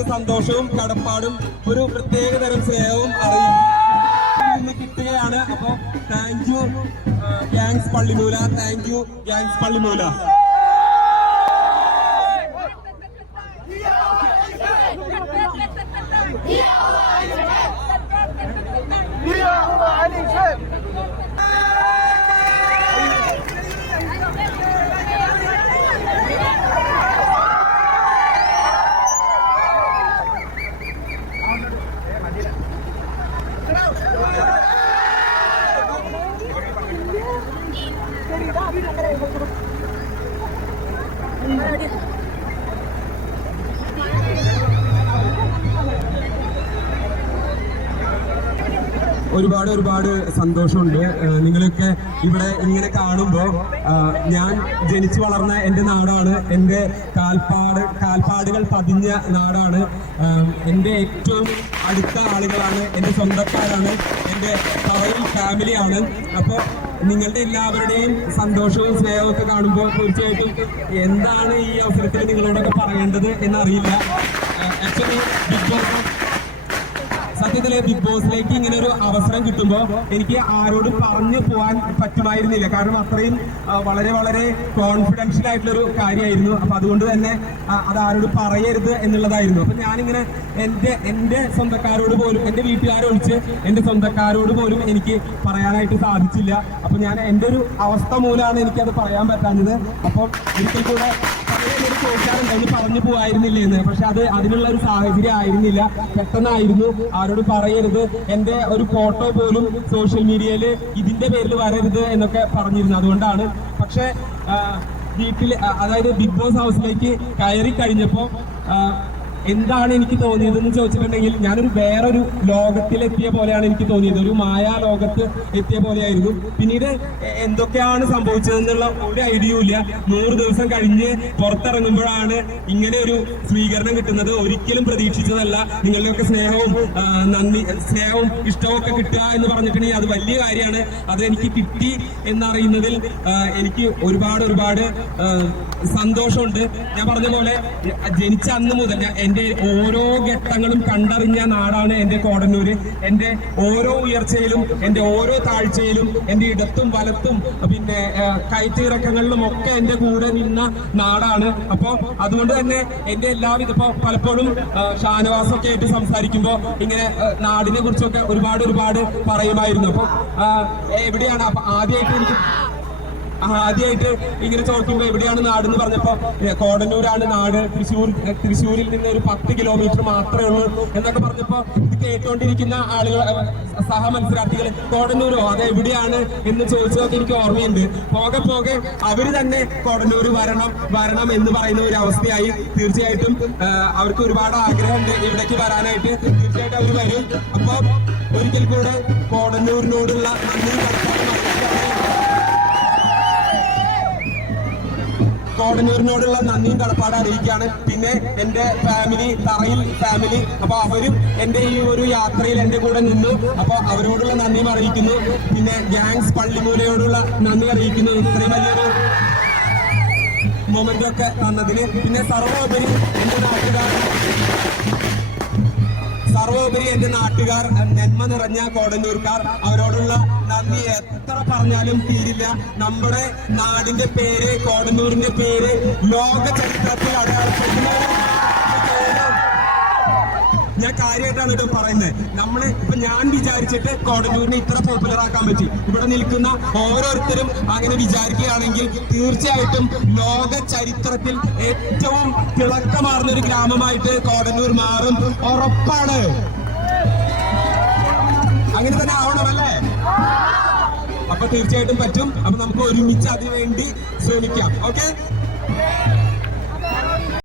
വലിയ സന്തോഷവും കടപ്പാടും ഒരു പ്രത്യേക തരം സ്നേഹവും അറിയിക്കുന്നു കിട്ടുകയാണ്. അപ്പൊ thank you gangs Pallimoola, thank you gangs Pallimoola. ഒരുപാട് സന്തോഷമുണ്ട് നിങ്ങളൊക്കെ ഇവിടെ ഇങ്ങനെ കാണുമ്പോൾ. ഞാൻ ജനിച്ചു വളർന്ന എൻ്റെ നാടാണ്, എൻ്റെ കാൽപ്പാടുകൾ പതിഞ്ഞ നാടാണ്, എൻ്റെ ഏറ്റവും അടുത്ത ആളുകളാണ്, എൻ്റെ സ്വന്തക്കാരാണ്, എൻ്റെ ഫാമിലിയാണ്. അപ്പോൾ നിങ്ങളുടെ എല്ലാവരുടെയും സന്തോഷവും സ്നേഹവും ഒക്കെ കാണുമ്പോൾ തീർച്ചയായിട്ടും എന്താണ് ഈ അവസരത്തിൽ നിങ്ങളോടൊക്കെ പറയേണ്ടത് എന്നറിയില്ല. ആക്ച്വലി സത്യത്തിലെ ബിഗ് ബോസിലേക്ക് ഇങ്ങനെ ഒരു അവസരം കിട്ടുമ്പോൾ എനിക്ക് ആരോടും പറഞ്ഞു പോകാൻ പറ്റുമായിരുന്നില്ല. കാരണം അത്രയും വളരെ കോൺഫിഡൻഷ്യൽ ആയിട്ടുള്ളൊരു കാര്യമായിരുന്നു. അപ്പൊ അതുകൊണ്ട് തന്നെ അത് ആരോടും പറയരുത് എന്നുള്ളതായിരുന്നു. അപ്പൊ ഞാനിങ്ങനെ എൻ്റെ സ്വന്തക്കാരോട് പോലും, എൻ്റെ വീട്ടുകാരൊഴിച്ച് എൻ്റെ സ്വന്തക്കാരോട് പോലും എനിക്ക് പറയാനായിട്ട് സാധിച്ചില്ല. അപ്പൊ ഞാൻ എൻ്റെ ഒരു അവസ്ഥ മൂലമാണ് എനിക്കത് പറയാൻ പറ്റാഞ്ഞത്. അപ്പം ഒരിക്കൽ കൂടെ ചോദിക്കാറുണ്ട് അതിന് പറഞ്ഞു പോവായിരുന്നില്ലേ എന്ന്. പക്ഷെ അതിനുള്ള ഒരു സാഹചര്യം ആയിരുന്നില്ല, പെട്ടെന്നായിരുന്നു. ആരോട് പറയരുത്, എൻ്റെ ഒരു ഫോട്ടോ പോലും സോഷ്യൽ മീഡിയയിൽ ഇതിന്റെ പേരിൽ വരരുത് എന്നൊക്കെ പറഞ്ഞിരുന്നു. അതുകൊണ്ടാണ്. പക്ഷെ വീട്ടിൽ, അതായത് ബിഗ് ബോസ് ഹൗസിലേക്ക് കയറി കഴിഞ്ഞപ്പോൾ എന്താണ് എനിക്ക് തോന്നിയതെന്ന് ചോദിച്ചിട്ടുണ്ടെങ്കിൽ ഞാനൊരു വേറൊരു ലോകത്തിലെത്തിയ പോലെയാണ് എനിക്ക് തോന്നിയത്. ഒരു മായാ ലോകത്ത് എത്തിയ പോലെയായിരുന്നു. പിന്നീട് എന്തൊക്കെയാണ് സംഭവിച്ചതെന്നുള്ള ഒരു ഐഡിയയും ഇല്ല. 100 ദിവസം കഴിഞ്ഞ് പുറത്തിറങ്ങുമ്പോഴാണ് ഇങ്ങനെ ഒരു സ്വീകരണം കിട്ടുന്നത്. ഒരിക്കലും പ്രതീക്ഷിച്ചതല്ല. നിങ്ങളുടെയൊക്കെ സ്നേഹവും ഇഷ്ടവും ഒക്കെ കിട്ടുക എന്ന് പറഞ്ഞിട്ടുണ്ടെങ്കിൽ അത് വലിയ കാര്യമാണ്. അത് എനിക്ക് കിട്ടി എന്നറിയുന്നതിൽ എനിക്ക് ഒരുപാട് സന്തോഷമുണ്ട്. ഞാൻ പറഞ്ഞ പോലെ ജനിച്ച അന്ന് മുതൽ എൻ്റെ ഓരോ ഘട്ടങ്ങളും കണ്ടറിഞ്ഞ നാടാണ് എൻ്റെ കോടന്നൂര്. എൻ്റെ ഓരോ ഉയർച്ചയിലും എൻ്റെ ഓരോ താഴ്ചയിലും എൻ്റെ ഇടത്തും വലത്തും പിന്നെ കയറ്റിറക്കങ്ങളിലും ഒക്കെ എൻ്റെ കൂടെ നിന്ന നാടാണ്. അപ്പോൾ അതുകൊണ്ട് തന്നെ എൻ്റെ എല്ലാവിധ ഇപ്പോൾ പലപ്പോഴും ഷാനവാസൊക്കെ ആയിട്ട് സംസാരിക്കുമ്പോൾ ഇങ്ങനെ നാടിനെ കുറിച്ചൊക്കെ ഒരുപാട് പറയുമായിരുന്നു. അപ്പോൾ എവിടെയാണ് അപ്പൊ ആദ്യമായിട്ട് ഇങ്ങനെ ചോദിക്കുമ്പോൾ എവിടെയാണ് നാടെന്ന് പറഞ്ഞപ്പോൾ കോടന്നൂരാണ് നാട്, തൃശ്ശൂരിൽ നിന്ന് ഒരു 10 കിലോമീറ്റർ മാത്രമേ ഉള്ളൂ എന്നൊക്കെ പറഞ്ഞപ്പോൾ ഇത് കേട്ടുകൊണ്ടിരിക്കുന്ന ആളുകൾ, സഹമത്സരാർത്ഥികൾ കോടന്നൂരോ അതെവിടെയാണ് എന്ന് ചോദിച്ചതൊക്കെ എനിക്ക് ഓർമ്മയുണ്ട്. പോകെ അവര് തന്നെ കോടന്നൂര് വരണം എന്ന് പറയുന്ന ഒരു അവസ്ഥയായി. തീർച്ചയായിട്ടും അവർക്ക് ഒരുപാട് ആഗ്രഹമുണ്ട് ഇവിടേക്ക് വരാനായിട്ട്. തീർച്ചയായിട്ടും അവർ വരും. അപ്പോൾ ഒരിക്കൽ കൂടെ കോടന്നൂരിനോടുള്ള കോടന്നൂരിനോടുള്ള നന്ദിയും കടപ്പാട് അറിയിക്കുകയാണ്. പിന്നെ എൻ്റെ തറയിൽ ഫാമിലി, അപ്പൊ അവരും എൻ്റെ ഈ ഒരു യാത്രയിൽ എൻ്റെ കൂടെ നിന്നു. അപ്പൊ അവരോടുള്ള നന്ദിയും അറിയിക്കുന്നു. പിന്നെ ഗ്യാങ്സ് പള്ളിമൂലയോടുള്ള നന്ദി അറിയിക്കുന്നു, ഇത്രയും വലിയൊരു മൊമെന്റ് ഒക്കെ തന്നതിന്. പിന്നെ സർവോപരി എൻ്റെ നാട്ടുകാർ, നന്മ നിറഞ്ഞ കോടന്നൂർക്കാർ, അവരോടുള്ള നന്ദി എത്ര പറഞ്ഞാലും തീരില്ല. നമ്മുടെ നാടിന്റെ പേര്, കോടന്നൂരിന്റെ പേര് ലോക ചരിത്രത്തിൽ അടയാളപ്പെടുത്തുന്ന ഞാൻ കാര്യമായിട്ടാണ് ഇത് പറയുന്നത്. ഇപ്പൊ ഞാൻ വിചാരിച്ചിട്ട് കോടന്നൂരിനെ ഇത്ര പോപ്പുലർ ആക്കാൻ പറ്റി. ഇവിടെ നിൽക്കുന്ന ഓരോരുത്തരും അങ്ങനെ വിചാരിക്കുകയാണെങ്കിൽ തീർച്ചയായിട്ടും ലോക ചരിത്രത്തിൽ ഏറ്റവും തിളക്കമാർന്ന ഒരു ഗ്രാമമായിട്ട് കോടന്നൂർ മാറും, ഉറപ്പാണ്. അങ്ങനെ തന്നെ ആവണമല്ലേ? അപ്പൊ തീർച്ചയായിട്ടും പറ്റും. അപ്പൊ നമുക്ക് ഒരുമിച്ച് അതിനുവേണ്ടി ശ്രമിക്കാം. ഓക്കെ.